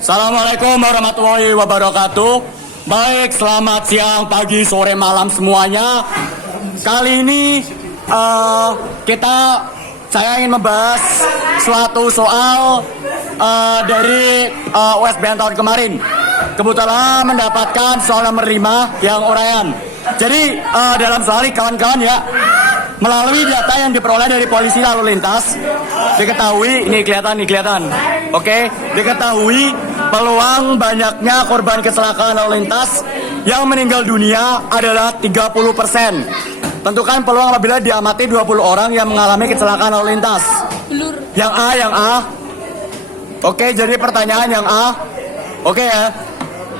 Assalamualaikum warahmatullahi wabarakatuh. Baik, selamat siang, pagi, sore, malam semuanya. Kali ini saya ingin membahas suatu soal dari USBN tahun kemarin. Kebetulan mendapatkan soal nomor 5 yang uraian. Jadi dalam soal ini kawan-kawan ya, melalui data yang diperoleh dari polisi lalu lintas, diketahui, ini kelihatan. Oke, diketahui peluang banyaknya korban kecelakaan lalu lintas yang meninggal dunia adalah 30%. Tentukan peluang apabila diamati 20 orang yang mengalami kecelakaan lalu lintas. Yang A. Oke, jadi pertanyaan yang A. Oke ya.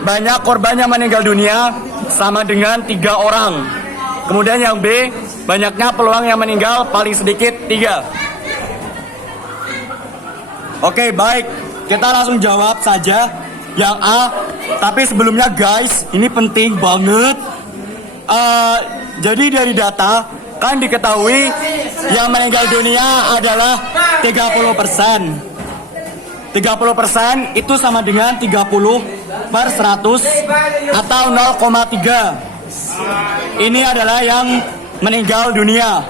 Banyak korban yang meninggal dunia sama dengan 3 orang. Kemudian yang B, banyaknya peluang yang meninggal paling sedikit 3. Oke, baik. Kita langsung jawab saja yang A. Tapi sebelumnya guys, ini penting banget. Jadi dari data kan diketahui yang meninggal dunia adalah 30%. 30% itu sama dengan 30/100 atau 0,3. Ini adalah yang meninggal dunia.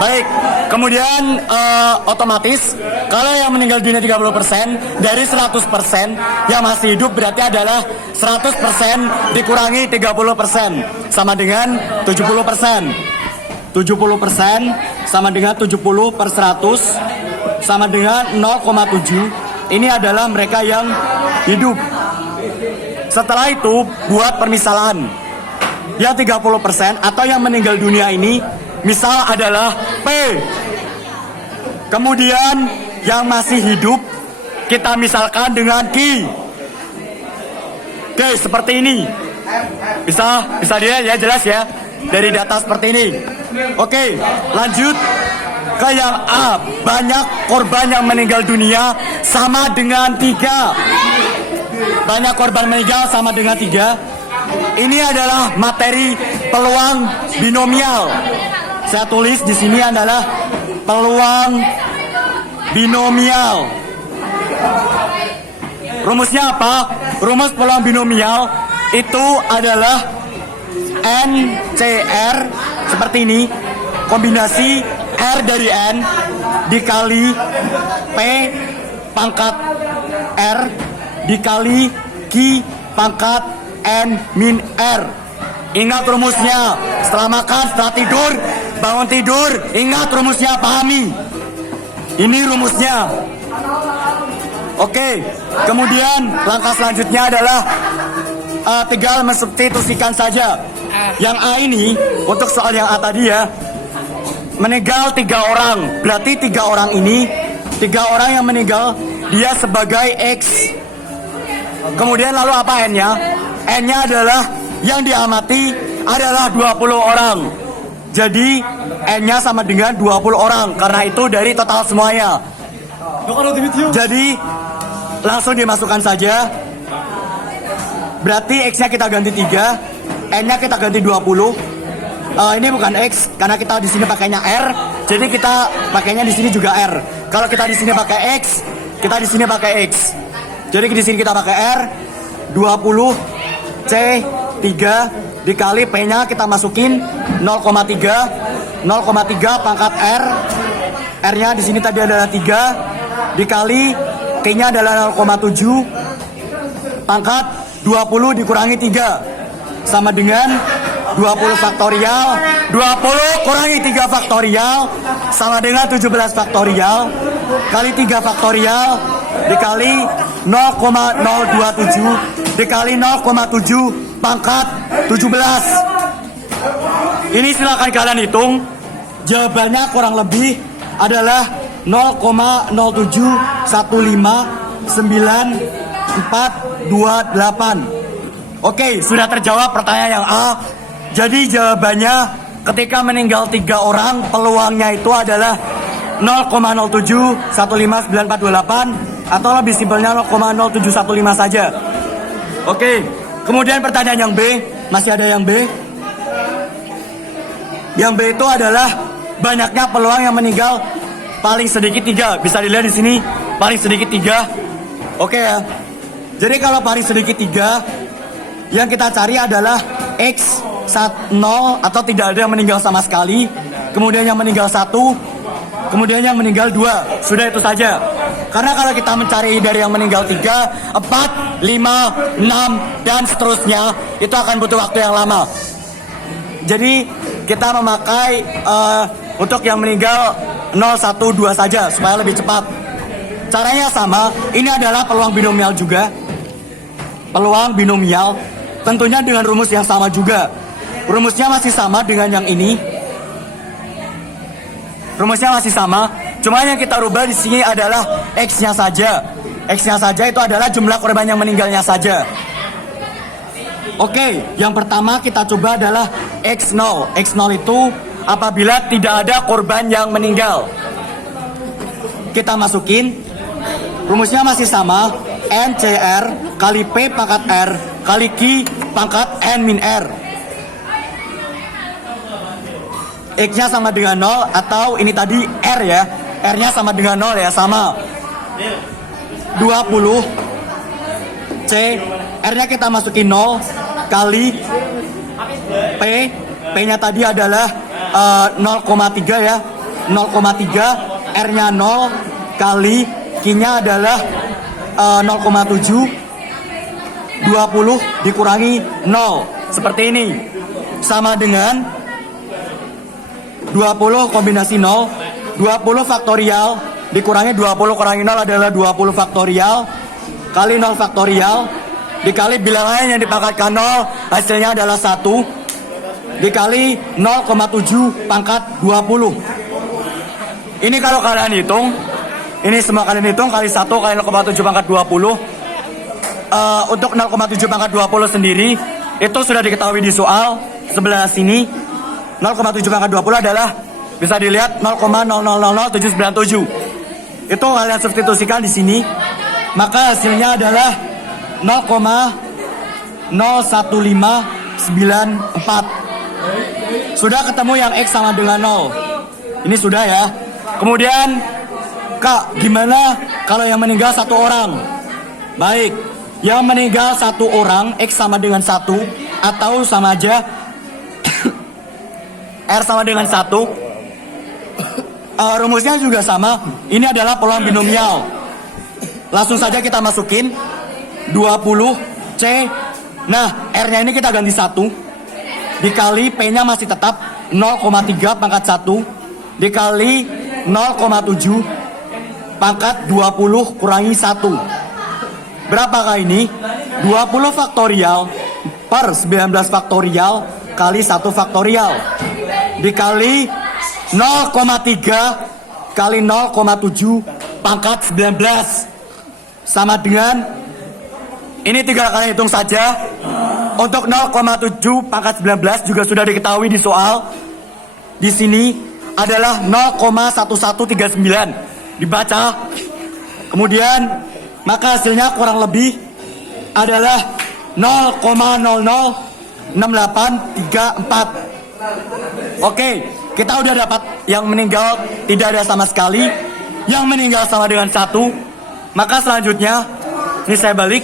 Baik, kemudian otomatis kalau yang meninggal dunia 30% dari 100% yang masih hidup berarti adalah 100% dikurangi 30% sama dengan 70%. 70% sama dengan 70/100 sama dengan 0,7. Ini adalah mereka yang hidup. Setelah itu buat permisalan. Yang 30% atau yang meninggal dunia ini misal adalah P. Kemudian yang masih hidup kita misalkan dengan Q. Oke, seperti ini. Bisa dia ya, jelas ya dari data seperti ini. Oke, lanjut ke yang A. Banyak korban yang meninggal dunia sama dengan 3. Banyak korban meninggal sama dengan 3. Ini adalah materi peluang binomial. Saya tulis di sini adalah peluang binomial. Rumusnya apa? Rumus peluang binomial itu adalah NCR seperti ini. Kombinasi R dari N dikali P pangkat R dikali Q pangkat N min R. Ingat rumusnya. Setelah makan, setelah tidur, bangun tidur, ingat rumusnya, pahami. Ini rumusnya. Oke, kemudian langkah selanjutnya adalah tinggal mensubstitusikan saja. Yang A ini, untuk soal yang A tadi ya, meninggal 3 orang. Berarti 3 orang ini, 3 orang yang meninggal, dia sebagai X. Kemudian lalu apa N-nya? N-nya adalah yang diamati adalah 20 orang. Jadi N-nya sama dengan 20 orang. Karena itu dari total semuanya. Jadi langsung dimasukkan saja. Berarti X-nya kita ganti 3, N-nya kita ganti 20. Ini bukan X karena kita di sini pakainya R. Jadi kita pakainya di sini juga R. Kalau kita di sini pakai X, kita di sini pakai X. Jadi di sini kita pakai R. 20 C 3 dikali P-nya kita masukin 0,3. 0,3 pangkat R. R-nya di sini tadi adalah 3 dikali K-nya adalah 0,7 pangkat 20 dikurangi 3 sama dengan 20 faktorial. 20 kurangi 3 faktorial sama dengan 17 faktorial kali 3 faktorial dikali 0,027 dikali 0,7 pangkat 17. Ini silakan kalian hitung. Jawabannya kurang lebih adalah 0,07159,428. Oke, sudah terjawab pertanyaan yang A. Jadi jawabannya ketika meninggal 3 orang, peluangnya itu adalah 0,07159,428 atau lebih simpelnya 0,0715 saja. Oke, kemudian pertanyaan yang B, masih ada yang B. Yang B itu adalah banyaknya peluang yang meninggal paling sedikit 3. Bisa dilihat di sini, paling sedikit 3. Oke ya. Jadi kalau paling sedikit 3, yang kita cari adalah X 0 atau tidak ada yang meninggal sama sekali. Kemudian yang meninggal 1, kemudian yang meninggal 2. Sudah itu saja. Karena kalau kita mencari dari yang meninggal 3, 4, 5, 6, dan seterusnya, itu akan butuh waktu yang lama. Jadi kita memakai untuk yang meninggal 0, 1, 2 saja supaya lebih cepat. Caranya sama, ini adalah peluang binomial juga. Peluang binomial tentunya dengan rumus yang sama juga. Rumusnya masih sama dengan yang ini. Rumusnya masih sama, cuma yang kita rubah di sini adalah X-nya saja. X-nya saja itu adalah jumlah korban yang meninggalnya saja. Oke, yang pertama kita coba adalah X0. X0 itu apabila tidak ada korban yang meninggal. Kita masukin, rumusnya masih sama, NCR kali P pangkat R kali Q pangkat N min R. X-nya sama dengan 0 atau ini tadi R ya. R-nya sama dengan 0 ya, sama. 20 C, R-nya kita masukin 0 kali P. P-nya tadi adalah 0,3 ya. 0,3, R-nya 0 kali Q-nya adalah 0,7. 20 dikurangi 0. Seperti ini. Sama dengan 20 kombinasi 0, 20 faktorial dikurangi 20 kurangi 0 adalah 20 faktorial kali 0 faktorial dikali bilangan yang dipangkatkan 0 hasilnya adalah 1 dikali 0,7 pangkat 20. Ini kalau kalian hitung, ini semua kalian hitung kali 1 kali 0,7 pangkat 20. Untuk 0,7 pangkat 20 sendiri itu sudah diketahui di soal sebelah sini. 0,7 pangkat 20 adalah bisa dilihat 0,0000797. Itu kalian substitusikan di sini, maka hasilnya adalah 0,01594. Sudah ketemu yang X sama dengan 0. Ini sudah ya. Kemudian Kak, gimana kalau yang meninggal 1 orang? Baik, yang meninggal 1 orang X sama dengan 1 atau sama aja R sama dengan 1. Rumusnya juga sama. Ini adalah peluang binomial. Langsung saja kita masukin 20 C. Nah, R-nya ini kita ganti 1 dikali P-nya masih tetap 0,3 pangkat 1 dikali 0,7 pangkat 20 kurangi 1. Berapakah ini? 20 faktorial per 19 faktorial kali 1 faktorial dikali 0,3 kali 0,7 pangkat 19 sama dengan ini, 3 kali hitung saja. Untuk 0,7 pangkat 19 juga sudah diketahui di soal. Di sini adalah 0,1139 dibaca. Kemudian maka hasilnya kurang lebih adalah 0,006834. Oke, kita udah dapat yang meninggal tidak ada sama sekali, yang meninggal sama dengan 1. Maka selanjutnya, ini saya balik.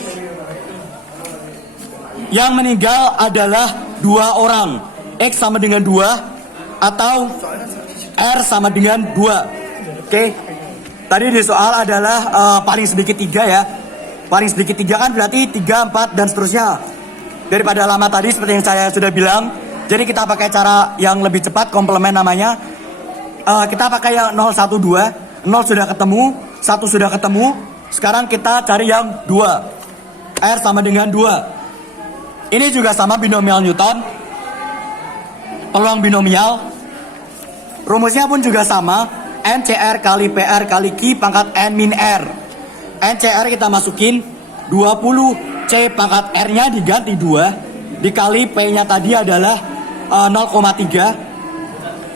Yang meninggal adalah 2 orang. X sama dengan 2 atau R sama dengan 2. Oke. Tadi di soal adalah paling sedikit 3 ya. Paling sedikit 3 kan berarti 3, 4 dan seterusnya. Daripada lama tadi seperti yang saya sudah bilang. Jadi kita pakai cara yang lebih cepat, komplement namanya. Kita pakai yang 0, 1, 2. 0 sudah ketemu, 1 sudah ketemu. Sekarang kita cari yang 2. R sama dengan 2. Ini juga sama binomial Newton. Peluang binomial. Rumusnya pun juga sama. NCR kali PR kali Q pangkat N min R. NCR kita masukin 20 C pangkat R-nya diganti 2 dikali P-nya tadi adalah 0,3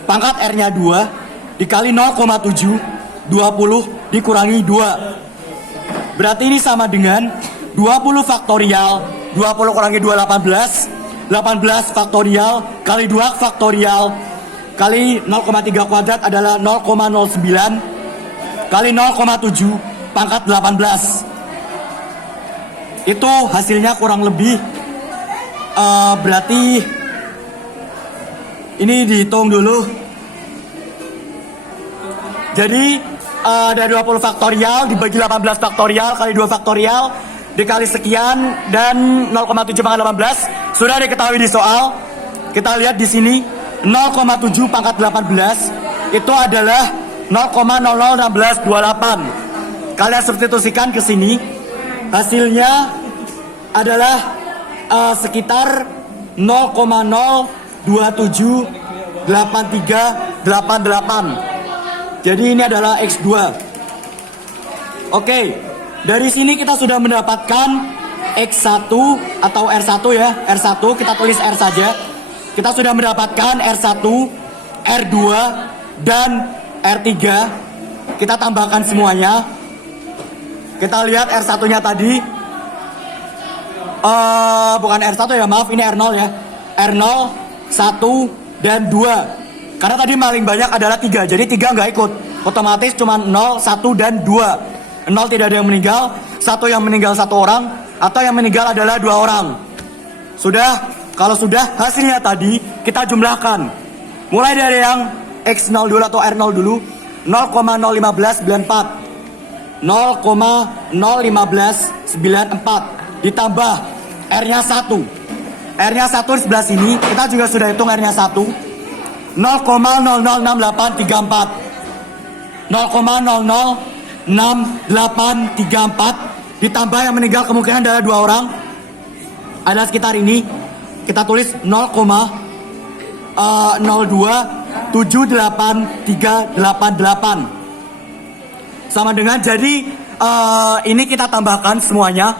pangkat R-nya 2 dikali 0,7 20 dikurangi 2. Berarti ini sama dengan 20 faktorial 20 kurangi 2 18 18 faktorial kali 2 faktorial kali 0,3 kuadrat adalah 0,09 kali 0,7 pangkat 18. Itu hasilnya kurang lebih berarti ini dihitung dulu. Jadi ada 20 faktorial dibagi 18 faktorial kali 2 faktorial dikali sekian dan 0,7 pangkat 18 sudah diketahui di soal. Kita lihat di sini 0,7 pangkat 18 itu adalah 0,001628. Kalian substitusikan ke sini, hasilnya adalah sekitar 0,0278388. Jadi ini adalah X2. Oke, dari sini kita sudah mendapatkan X1 atau R1 ya. R1 kita tulis R saja. Kita sudah mendapatkan R1, R2, dan R3. Kita tambahkan semuanya. Kita lihat R1-nya tadi. Bukan R1 ya, maaf, ini R0 ya. R0, 1, dan 2. Karena tadi paling banyak adalah 3, jadi 3 nggak ikut. Otomatis cuma 0, 1, dan 2. 0 tidak ada yang meninggal, 1 yang meninggal 1 orang, atau yang meninggal adalah 2 orang. Sudah? Kalau sudah, hasilnya tadi kita jumlahkan. Mulai dari yang X0 dulu atau R0 dulu, 0,01594. 0,01594 ditambah R-nya 1. R-nya 1 di sebelah sini, kita juga sudah hitung R-nya 1. 0,006834. 0,006834 ditambah yang meninggal kemungkinan adalah 2 orang. Ada sekitar ini. Kita tulis 0,0278388 sama dengan, jadi ini kita tambahkan semuanya.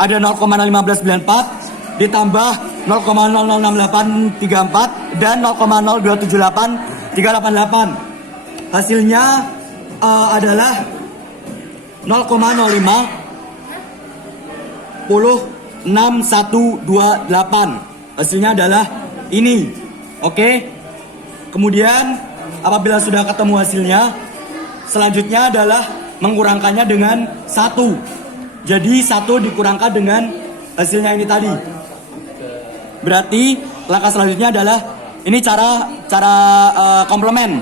Ada 0,01594 ditambah 0,006834 dan 0,0278388. Hasilnya adalah 0,05 hasilnya adalah ini. Oke. Kemudian apabila sudah ketemu hasilnya, selanjutnya adalah mengkurangkannya dengan 1. Jadi 1 dikurangkan dengan hasilnya ini tadi. Berarti langkah selanjutnya adalah ini cara komplement.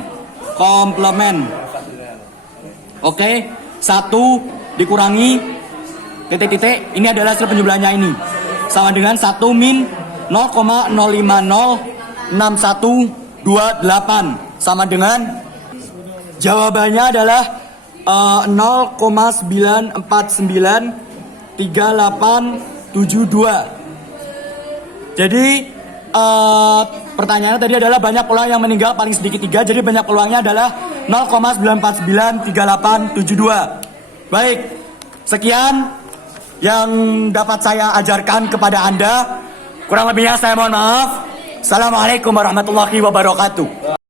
Oke. 1 dikurangi titik-titik, ini adalah hasil penjumlahannya ini. Sama dengan 1 min 0,0506128 sama dengan jawabannya adalah 0,9493872. Jadi pertanyaannya tadi adalah banyak peluang yang meninggal paling sedikit 3. Jadi banyak peluangnya adalah 0,9493872. Baik, sekian yang dapat saya ajarkan kepada Anda. Kurang lebihnya saya mohon maaf. Assalamualaikum warahmatullahi wabarakatuh.